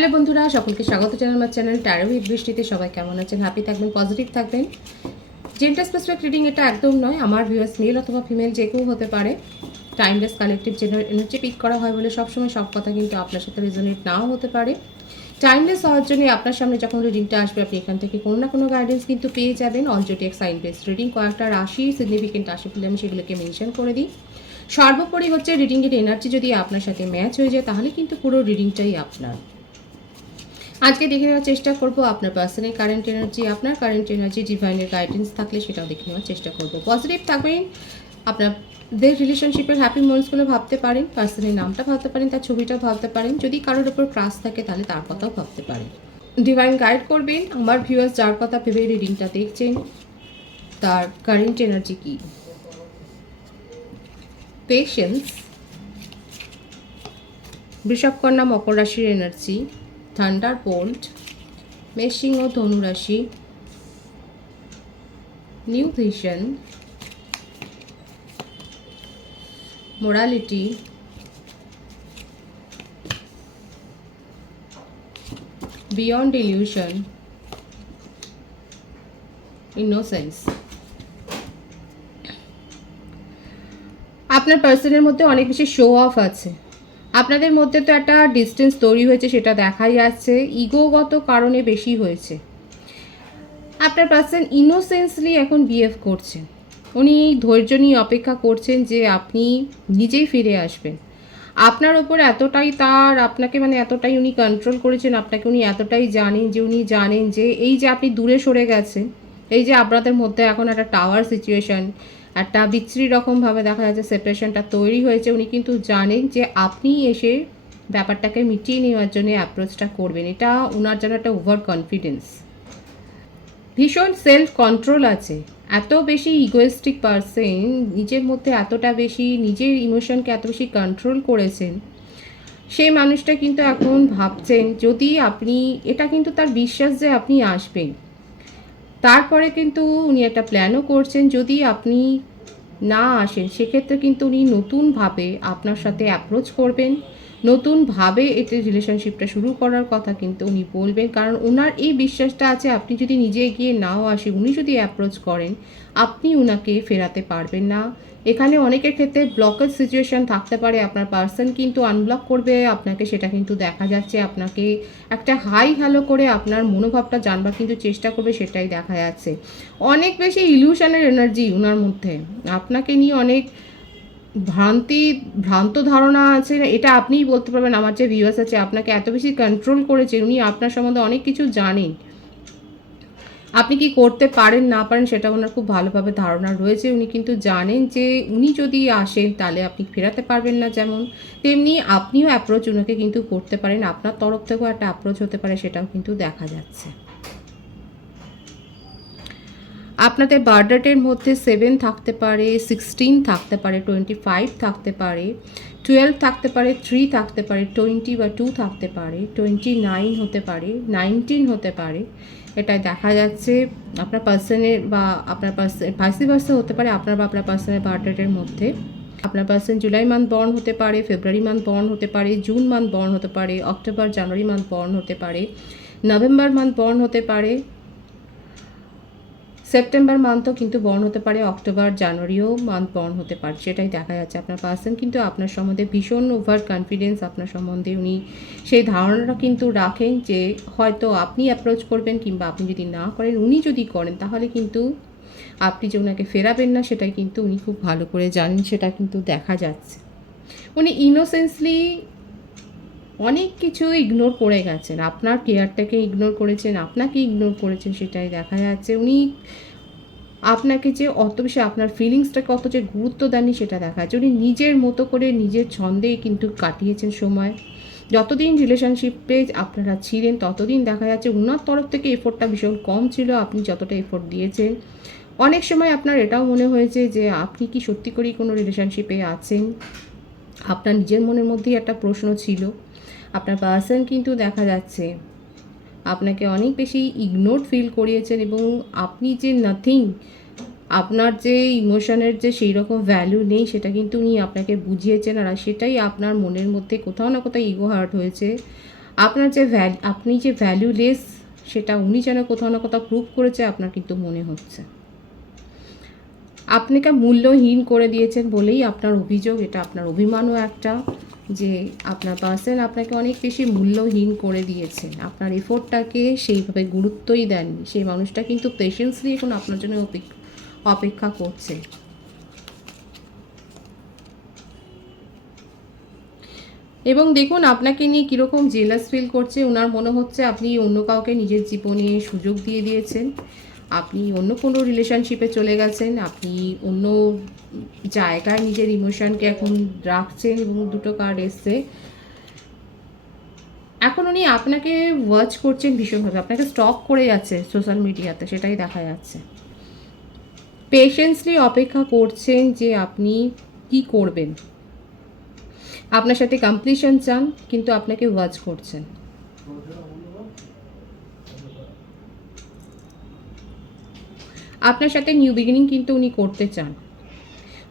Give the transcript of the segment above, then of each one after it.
Hello বন্ধুরা, সকলকে স্বাগত জানাই আমার চ্যানেল ট্যারো বৃষ্টিতে। সবাই কেমন আছেন? হ্যাপি থাকবেন পজিটিভ থাকবেন। জেন্টার স্পেসিফিক রিডিং এটা একদম নয়, আমার ভিউয়ার্স মেল অথবা ফিমেল যে কেউ হতে পারে। Timeless collective general energy pick করা হয় বলে সবসময় সব কথা কিন্তু আপনার সাথে রেজনেট নাও হতে পারে। টাইমলেস হওয়ার জন্য আপনার সামনে যখন রিডিংটা আসবে, আপনি এখান থেকে কোনো না কোনো গাইডেন্স কিন্তু পেয়ে যাবেন। All zodiac sign base reading কয়েকটা রাশি সিগনিফিকেন্ট রাশি বলে আমি সেগুলোকে মেনশন করে দিই। সর্বোপরি হচ্ছে রিডিংয়ের এনার্জি যদি আপনার সাথে ম্যাচ হয়ে যায়, তাহলে কিন্তু পুরো রিডিংটাই আপনার। আজকে দেখে নেওয়ার চেষ্টা করব আপনার পার্সোনাল কারেন্ট এনার্জি আপনার কারেন্ট এনার্জি ডিভাইনের গাইডেন্স থাকলে সেটাও দেখে নেওয়ার চেষ্টা করব। পজিটিভ থাকবেন আপনাদের রিলেশনশিপের হ্যাপি মোমেন্টসগুলো ভাবতে পারেন পার্সনের নামটা ভাবতে পারেন, তার ছবিটা ভাবতে পারেন, যদি কারোর ওপর ক্রাস থাকে তাহলে তার কথাও ভাবতে পারেন। ডিভাইন গাইড করবেন, আমার ভিউয়ার্স যার কথা ভেবে রিডিংটা দেখছেন, তার কারেন্ট এনার্জি কি? পেশেন্স বৃষভকন্যা মকর রাশির এনার্জি থান্ডার মেশিং ও ধনুরাশি new vision morality beyond illusion innocence আপনার পার্সনের মধ্যে অনেক বেশি শো অফ আছে। আপনাদের মধ্যে তো একটা ডিস্টেন্স তৈরি হয়েছে, সেটা দেখাই যাচ্ছে। ইগোগত কারণে বেশি হয়েছে। আপনার পার্সন ইনোসেন্সলি এখন বিহেভ করছেন। উনি ধৈর্য নিয়ে অপেক্ষা করছেন যে আপনি নিজেই ফিরে আসবেন। আপনার ওপর এতটাই তার, আপনাকে মানে এতটাই উনি কন্ট্রোল করেছেন, আপনাকে উনি এতটাই জানেন যে উনি জানেন যে এই যে আপনি দূরে সরে গেছেন, এই যে আপনাদের মধ্যে এখন একটা টাওয়ার সিচুয়েশন একটা বিচ্ছিরি রকমভাবে দেখা যাচ্ছে সেপারেশনটা তৈরি হয়েছে। উনি কিন্তু জানেন যে আপনি এসে ব্যাপারটাকে মিটিয়ে নেওয়ার জন্য অ্যাপ্রোচটা করবেন। এটা ওনার জন্য একটা ওভার কনফিডেন্স ভীষণ সেলফ কন্ট্রোল আছে। এত বেশি ইগোয়েস্টিক পারসন নিজের মধ্যে এতটা বেশি, নিজের ইমোশনকে এত বেশি কন্ট্রোল করেছেন, সেই মানুষটা কিন্তু এখন ভাবছেন, যদি আপনি, এটা কিন্তু তার বিশ্বাস যে আপনি আসবেন। তারপরে কিন্তু উনি একটা প্ল্যানও করছেন, যদি আপনি না আসেন, সেক্ষেত্রে কিন্তু উনি নতুনভাবে আপনার সাথে অ্যাপ্রোচ করবেন। নতুনভাবে এতে রিলেশনশিপটা শুরু করার কথা কিন্তু উনি বলবেন। কারণ ওনার এই বিশ্বাসটা আছে, আপনি যদি নিজে গিয়ে নাও আসে, উনি যদি অ্যাপ্রোচ করেন, আপনি ওনাকে ফেরাতে পারবেন না। এখানে অনেকের ক্ষেত্রে ব্লকেজ সিচুয়েশন থাকতে পারে, আপনার পার্সন কিন্তু আনব্লক করবে, আপনাকে সেটা কিন্তু দেখা যাচ্ছে, আপনাকে একটা হাই হ্যালো করে আপনার মনোভাবটা জানবার কিন্তু চেষ্টা করবে, সেটাই দেখা যাচ্ছে। অনেক বেশি ইলিউশনের এনার্জি ওনার মধ্যে। আপনাকে নিয়ে অনেক ভ্রান্তি, ভ্রান্ত ধারণা আছে, এটা আপনিই বলতে পারবেন, আমার যে ভিউয়ার্স আছে, আপনাকে এত বেশি কন্ট্রোল করেছে, উনি আপনার সম্বন্ধে অনেক কিছু জানেন। আপনি কি করতে পারেন, না পারেন সেটা ওনার খুব ভালোভাবে ধারণা রয়েছে। উনি কিন্তু জানেন যে উনি যদি আসেন তাহলে আপনি ফেরাতে পারবেন না যেমন। তেমনি আপনিও অ্যাপ্রোচ ওনাকে কিন্তু করতে পারেন। আপনার তরফ থেকেও একটা অ্যাপ্রোচ হতে পারে, সেটাও কিন্তু দেখা যাচ্ছে। আপনাদের বার্থডেটের মধ্যে সেভেন থাকতে পারে সিক্সটিন থাকতে পারে টোয়েন্টি ফাইভ থাকতে পারে টুয়েলভ থাকতে পারে থ্রি থাকতে পারে টোয়েন্টি বা টু থাকতে পারে টোয়েন্টি নাইন হতে পারে নাইনটিন হতে পারে। এটাই দেখা যাচ্ছে। আপনার পার্সনের বা আপনার পার্সন ভাইসি ভার্সা হতে পারে আপনার বা আপনার পার্সনের বার্থডেটের মধ্যে। আপনার পার্সন জুলাই মান্থ বর্ন হতে পারে ফেব্রুয়ারি মান্থ বর্ন হতে পারে জুন মান্থ বর্ন হতে পারে অক্টোবর জানুয়ারি মান্থ বর্ন হতে পারে নভেম্বর মান্থ বর্ন হতে পারে। সেপ্টেম্বর মান্থও কিন্তু বর্ন হতে পারে, অক্টোবর, জানুয়ারিও মান্থ বর্ন হতে পারে, সেটাই দেখা যাচ্ছে আপনার পার্সন কিন্তু আপনার সম্বন্ধে ভীষণ ওভার কনফিডেন্স আপনার সম্বন্ধে উনি সেই ধারণাটা কিন্তু রাখেন যে হয়তো আপনি অ্যাপ্রোচ করবেন কিংবা আপনি যদি না করেন, উনি যদি করেন, তাহলে কিন্তু আপনি যে ওনাকে ফেরাবেন না, সেটাই কিন্তু উনি খুব ভালো করে জানেন, সেটা কিন্তু দেখা যাচ্ছে। উনি ইনোসেন্সলি অনেক কিছু ইগনোর করে গেছেন। আপনার কেয়ারটাকে ইগনোর করেছেন, আপনাকে ইগনোর করেছেন সেটাই দেখা যাচ্ছে। উনি আপনাকে যে অত বেশি আপনার ফিলিংসটাকে অত যে গুরুত্ব দেননি সেটা দেখা যাচ্ছে। উনি নিজের মতো করে নিজের ছন্দেই কিন্তু কাটিয়েছেন সময়। যতদিন রিলেশনশিপে আপনারা ছিলেন, ততদিন দেখা যাচ্ছে ওনার তরফ থেকে এফোর্টটা ভীষণ কম ছিল। আপনি যতটা এফোর্ট দিয়েছেন, অনেক সময় আপনার এটাও মনে হয়েছে যে আপনি কি সত্যি করেই কোনো রিলেশনশিপে আছেন? আপনার নিজের মনের মধ্যেই একটা প্রশ্ন ছিল। আপনার পার্সন কিন্তু দেখা যাচ্ছে। আপনাকে অনেক বেশি ইগনোর ফিল করিয়েছেন এবং আপনি যে নাথিং আপনার যে ইমোশনের যে সেই রকম ভ্যালু নেই, সেটা কিন্তু উনি আপনাকে বুঝিয়েছেন আর সেটাই আপনার মনের মধ্যে কোথাও না কোথাও ইগো হার্ট হয়েছে। আপনার যে ভ্যাল আপনি যে ভ্যালুলেস সেটা উনি যেন কোথাও না কোথাও প্রুভ করেছে, আপনার কিন্তু মনে হচ্ছে। আপনাকে মূল্যহীন করে দিয়েছেন বলেই আপনার অভিযোগ, এটা আপনার অভিমানও একটা যে আপনার পার্সন আপনাকে অনেক বেশি মূল্যহীন করে দিয়েছে। আপনার এফোর্টটাকে সেইভাবে গুরুত্বই দেননি। সেই মানুষটা কিন্তু পেশেন্সলি এখন আপনার জন্য অপেক- অপেক্ষা করছে। এবং দেখুন, আপনাকে নিয়ে কীরকম জেলাস ফিল করছে ওনার মনে হচ্ছে আপনি অন্য কাউকে নিজের জীবনে সুযোগ দিয়ে দিয়েছেন। আপনি অন্য কোনো রিলেশনশিপে চলে গেছেন, আপনি অন্য জায়গায় নিজের ইমোশনকে এখন রাখছেন এবং দুটো কার্ড এসছে। এখন উনি আপনাকে ওয়াচ করছেন ভীষণভাবে, আপনাকে স্টক করে যাচ্ছে সোশ্যাল মিডিয়াতে সেটাই দেখা যাচ্ছে। পেশেন্সলি অপেক্ষা করছেন যে আপনি কি করবেন। আপনার সাথে কমপ্লিশন চান, কিন্তু আপনাকে ওয়াচ করছেন। আপনার সাথে নিউ বিগিনিং কিন্তু উনি করতে চান।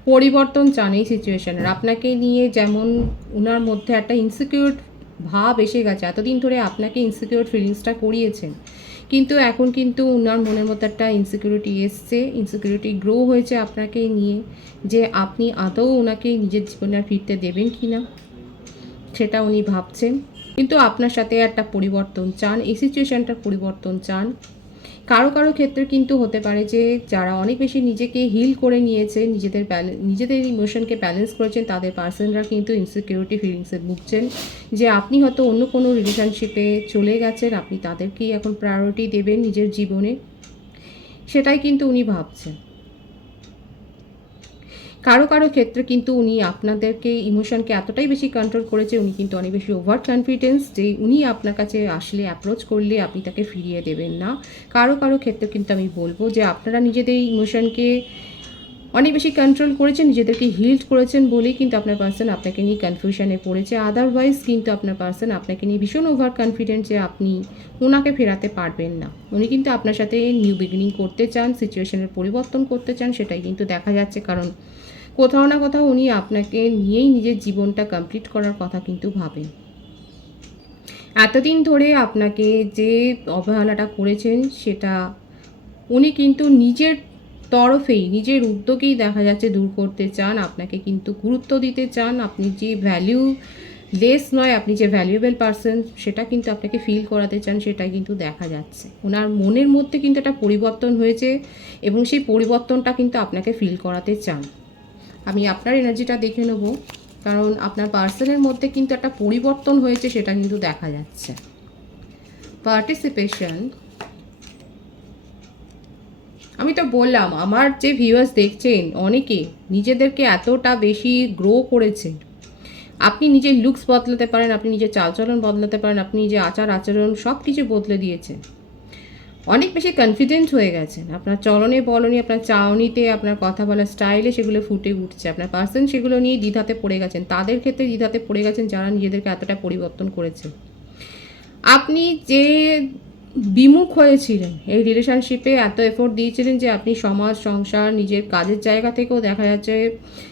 পরিবর্তন চান এই সিচুয়েশনের আপনাকে নিয়ে যেমন ওনার মধ্যে একটা ইনসিকিউর ভাব এসে গেছে, এতদিন ধরে আপনাকে ইনসিকিউর ফিলিংসটা করিয়েছেন। কিন্তু এখন কিন্তু ওনার মনের মধ্যে একটা ইনসিকিউরিটি এসছে ইনসিকিউরিটি গ্রো হয়েছে আপনাকে নিয়ে যে আপনি আদৌ ওনাকে নিজের জীবনে আর ফিরতে দেবেন কি না, সেটা উনি ভাবছেন। কিন্তু আপনার সাথে একটা পরিবর্তন চান, এই সিচুয়েশানটার পরিবর্তন চান। কারও কারও ক্ষেত্রে কিন্তু হতে পারে যে যারা অনেক বেশি নিজেকে হিল করে নিয়েছে, নিজেদের নিজেদের ইমোশনকে ব্যালেন্স করেছেন, তাদের পার্সনরা কিন্তু ইনসিকিউরিটি ফিলিংসে ভুগছেন। যে আপনি হয়তো অন্য কোনো রিলেশনশিপে চলে গেছেন, আপনি তাদেরকেই এখন প্রায়োরিটি দেবেন নিজের জীবনে। সেটাই কিন্তু উনি ভাবছেন। কারও কারও ক্ষেত্রে কিন্তু উনি আপনাদেরকে ইমোশনকে এতটাই বেশি কন্ট্রোল করেছে, উনি কিন্তু অনেক বেশি ওভার কনফিডেন্স যে উনি আপনার কাছে আসলে অ্যাপ্রোচ করলে আপনি তাকে ফিরিয়ে দেবেন না। কারও কারও ক্ষেত্রে কিন্তু আমি বলব যে আপনারা নিজেদের ইমোশনকে অনেক বেশি কন্ট্রোল করেছেন নিজেদেরকে হিল্ড করেছেন বলেই কিন্তু আপনার পার্সন আপনাকে নিয়ে কনফিউশনে পড়েছে। আদারওয়াইজ কিন্তু আপনার পার্সন আপনাকে নিয়ে ভীষণ ওভার কনফিডেন্ট যে আপনি ওনাকে ফেরাতে পারবেন না। উনি কিন্তু আপনার সাথে নিউ বিগিনিং করতে চান সিচুয়েশনের পরিবর্তন করতে চান, সেটাই কিন্তু দেখা যাচ্ছে। কারণ কোথাও না কোথাও উনি আপনাকে নিয়েই নিজের জীবনটা কমপ্লিট করার কথা কিন্তু ভাবেন। এতদিন ধরে আপনাকে যে অবহেলাটা করেছেন, সেটা উনি কিন্তু নিজের তরফেই নিজের উদ্যোগেই দেখা যাচ্ছে দূর করতে চান, আপনাকে কিন্তু গুরুত্ব দিতে চান, আপনি যে ভ্যালিউ লেস নয়, আপনি যে ভ্যালুয়েবল পারসন সেটা কিন্তু আপনাকে ফিল করাতে চান সেটা কিন্তু দেখা যাচ্ছে। ওনার মনের মধ্যে কিন্তু একটা পরিবর্তন হয়েছে এবং সেই পরিবর্তনটা কিন্তু আপনাকে ফিল করাতে চান। আমি আপনার এনার্জিটা দেখে নেব, কারণ আপনার পার্সনের মধ্যে কিন্তু একটা পরিবর্তন হয়েছে, সেটা কিন্তু দেখা যাচ্ছে। পার্টিসিপেশন আমি তো বললাম, আমার যে ভিউয়ার্স দেখছেন অনেকে নিজেদেরকে এতটা বেশি গ্রো করেছে। আপনি নিজের লুকস বদলাতে পারেন, আপনি নিজের চালচলন বদলাতে পারেন, আপনি নিজের আচার আচরণ সব কিছু বদলে দিয়েছেন অনেক বেশি কনফিডেন্ট হয়ে গেছেন। আপনার চলনে বলনে, আপনার চাউনিতে আপনার কথা বলার স্টাইলে সেগুলো ফুটে উঠছে। আপনার পার্সন সেগুলো নিয়ে দ্বিধাতে পড়ে গেছেন। তাদের ক্ষেত্রে দ্বিধাতে পড়ে গেছেন যারা নিজেদেরকে এতটা পরিবর্তন করেছে। আপনি যে বিমুখ হয়েছিলেন। এই রিলেশনশিপে এত এফোর্ট দিয়েছিলেন যে আপনি সমাজ, সংসার, নিজের কাজের জায়গা থেকেও দেখা যাচ্ছে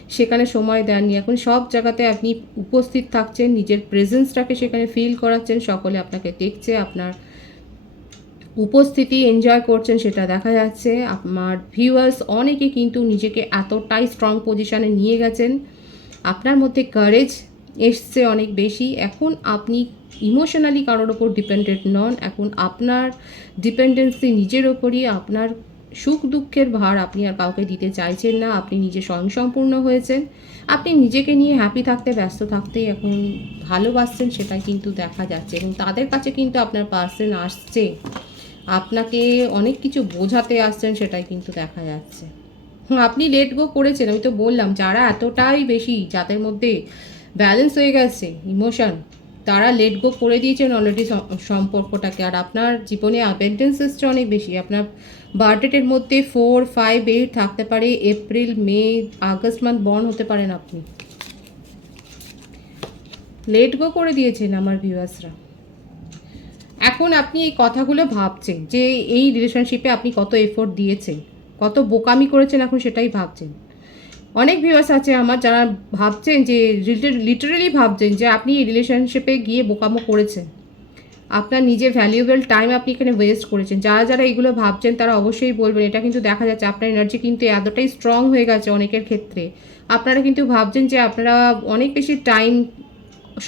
সেখানে সময় দেননি। এখন সব জায়গাতে আপনি উপস্থিত থাকছেন, নিজের প্রেজেন্সটাকে সেখানে ফিল করাচ্ছেন, সকলে আপনাকে দেখছে, আপনার উপস্থিতি এনজয় করছেন, সেটা দেখা যাচ্ছে। আপনার ভিউয়ার্স অনেকে কিন্তু নিজেকে এতটাই স্ট্রং পজিশনে নিয়ে গেছেন। আপনার মধ্যে কারেজ এসছে অনেক বেশি। এখন আপনি ইমোশনালি কারোর ওপর ডিপেন্ডেন্ট নন। এখন আপনার ডিপেন্ডেন্সি নিজের ওপরই, আপনার সুখ দুঃখের ভার আপনি আর কাউকে দিতে চাইছেন না। আপনি নিজে স্বয়ংসম্পূর্ণ হয়েছেন। আপনি নিজেকে নিয়ে হ্যাপি থাকতে, ব্যস্ত থাকতে এখন ভালোবাসছেন সেটা কিন্তু দেখা যাচ্ছে। এবং তাদের কাছে কিন্তু আপনার পার্সন আসছে। আপনাকে অনেক কিছু বোঝাতে আসছেন সেটাই কিন্তু দেখা যাচ্ছে। আপনি লেট গো করেছেন। আমি তো বললাম, যারা এতটাই বেশি, যাদের মধ্যে ব্যালেন্স হয়ে গেছে ইমোশন তারা লেট গো করে দিয়েছেন অলরেডি সম্পর্কটাকে। আর আপনার জীবনে অ্যাবেন্ডেন্স এসছে অনেক বেশি। আপনার বার্থডেটের মধ্যে ফোর ফাইভ এইট থাকতে পারে। April May August month born হতে পারেন আপনি। লেট গো করে দিয়েছেন আমার ভিউয়ার্সরা এখন আপনি এই কথাগুলো ভাবছেন যে এই রিলেশনশিপে আপনি কত এফোর্ট দিয়েছেন, কত বোকামি করেছেন এখন সেটাই ভাবছেন। অনেক ভিউয়ার্স আছে আমার যারা ভাবছেন যে লিটারেলি ভাবছেন যে আপনি রিলেশনশিপে গিয়ে বোকামো করেছেন। আপনার নিজের ভ্যালুয়েবল টাইম আপনি এখানে ওয়েস্ট করেছেন। যারা যারা এগুলো ভাবছেন তারা অবশ্যই বলবেন, এটা কিন্তু দেখা যাচ্ছে আপনার এনার্জি কিন্তু এতটাই স্ট্রং হয়ে গেছে অনেকের ক্ষেত্রে। আপনারা কিন্তু ভাবছেন যে আপনারা অনেক বেশি টাইম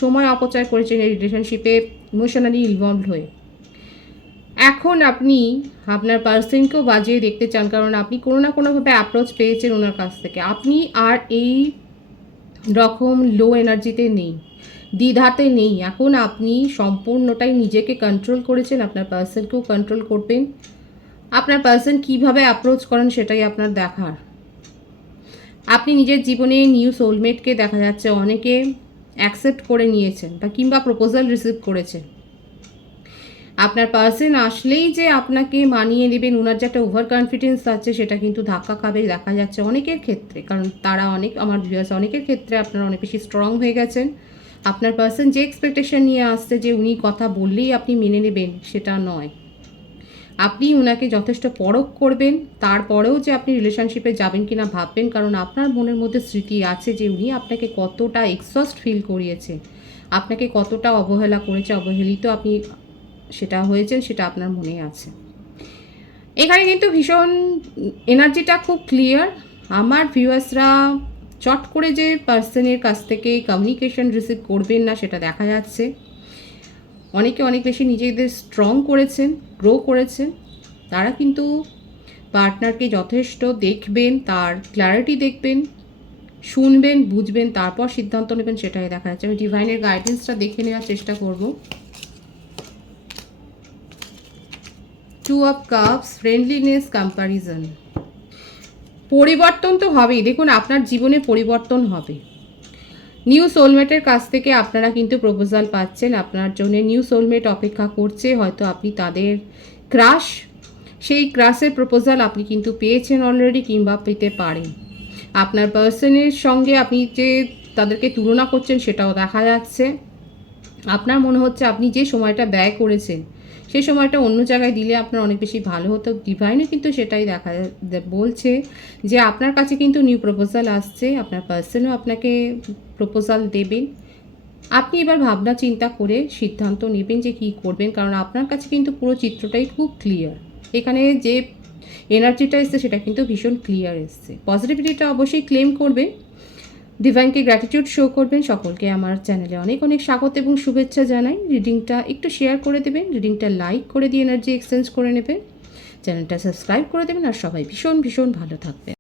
সময় অপচয় করেছেন এই রিলেশনশিপে ইমোশনালি ইনভলভ হয়ে। এখন আপনি আপনার পার্সনকেও বাজিয়ে দেখতে চান, কারণ আপনি কোনো না কোনোভাবে অ্যাপ্রোচ পেয়েছেন ওনার কাছ থেকে। আপনি আর এই রকম লো এনার্জিতে নেই, দ্বিধাতে নেই। এখন আপনি সম্পূর্ণটাই নিজেকে কন্ট্রোল করেছেন, আপনার পার্সনকেও কন্ট্রোল করবেন। আপনার পার্সন কীভাবে অ্যাপ্রোচ করেন সেটাই আপনার দেখার। আপনি নিজের জীবনে নিউ সোলমেটকে দেখা যাচ্ছে অনেকে অ্যাকসেপ্ট করে নিয়েছেন, বা কিংবা প্রপোজাল রিসিভ করেছেন। আপনার পার্সন আসলেই যে আপনাকে মানিয়ে নেবেন ওনার যে একটা ওভার কনফিডেন্স আছে, সেটা কিন্তু ধাক্কা খাবে দেখা যাচ্ছে অনেকের ক্ষেত্রে। কারণ তারা অনেক, আমার ভিউয়ার্স অনেকের ক্ষেত্রে আপনারা অনেক বেশি স্ট্রং হয়ে গেছেন। আপনার পার্সন যে এক্সপেকটেশন নিয়ে আসছে যে উনি কথা বললেই আপনি মেনে নেবেন, সেটা নয়। আপনি ওনাকে যথেষ্ট পরখ করবেন, তারপরেও যে আপনি রিলেশনশিপে যাবেন কি না ভাববেন, কারণ আপনার মনের মধ্যে স্মৃতি আছে যে উনি আপনাকে কতটা এক্সস্ট ফিল করিয়েছে। আপনাকে কতটা অবহেলা করেছে, অবহেলিত আপনি সেটা হয়েছেন সেটা আপনার মনে আছে। এখানে কিন্তু ভীষণ এনার্জিটা খুব ক্লিয়ার আমার ভিউয়ার্সরা চট করে যে পার্সনের কাছ থেকে কমিউনিকেশন রিসিভ করবেন না, সেটা দেখা যাচ্ছে। অনেকে অনেক বেশি নিজেদের স্ট্রং করেছেন গ্রো করেছেন। তারা কিন্তু পার্টনারকে যথেষ্ট দেখবেন, তার ক্ল্যারিটি দেখবেন, শুনবেন, বুঝবেন, তারপর সিদ্ধান্ত নেবেন, সেটাই দেখা যাচ্ছে। আমি ডিভাইনের গাইডেন্সটা দেখে নেওয়ার চেষ্টা করব। Two of cups friendliness comparison পরিবর্তন তো হবেই। দেখুন, আপনার জীবনে পরিবর্তন হবে। নিউ সোলমেটের কাছ থেকে আপনারা কিন্তু প্রপোজাল পাচ্ছেন। আপনার জন্য নিউ সোলমেট অপেক্ষা করছে। হয়তো আপনি তাদের ক্রাশ সেই ক্রাশের প্রপোজাল আপনি কিন্তু পেয়েছেন অলরেডি কিংবা পেতে পারেন। আপনার পার্সনের সঙ্গে আপনি যে তাদেরকে তুলনা করছেন, সেটাও দেখা যাচ্ছে। আপনার মনে হচ্ছে আপনি যে সময়টা ব্যয় করেছেন, সেই সময়টা অন্য জায়গায় দিলে আপনার অনেক বেশি ভালো হতো। ডিভাইনও কিন্তু সেটাই দেখা বলছে যে আপনার কাছে কিন্তু নিউ প্রপোজাল আসছে, আপনার পার্সনও আপনাকে প্রপোজাল দেবেন। আপনি এবার ভাবনা চিন্তা করে সিদ্ধান্ত নেবেন যে কী করবেন, কারণ আপনার কাছে কিন্তু পুরো চিত্রটাই খুব ক্লিয়ার এখানে যে এনার্জিটা এসছে সেটা কিন্তু ভীষণ ক্লিয়ার এসছে। পজিটিভিটিটা অবশ্যই ক্লেম করবেন। ডিভাইনকে গ্র্যাটিটিউড শো করবেন। সকলকে আমার চ্যানেলে অনেক অনেক স্বাগত এবং শুভেচ্ছা জানাই। রিডিংটা একটু শেয়ার করে দেবেন রিডিংটা লাইক করে দিয়ে এনার্জি এক্সচেঞ্জ করে নেবেন। চ্যানেলটা সাবস্ক্রাইব করে দেবেন আর সবাই ভীষণ ভীষণ ভালো থাকবেন।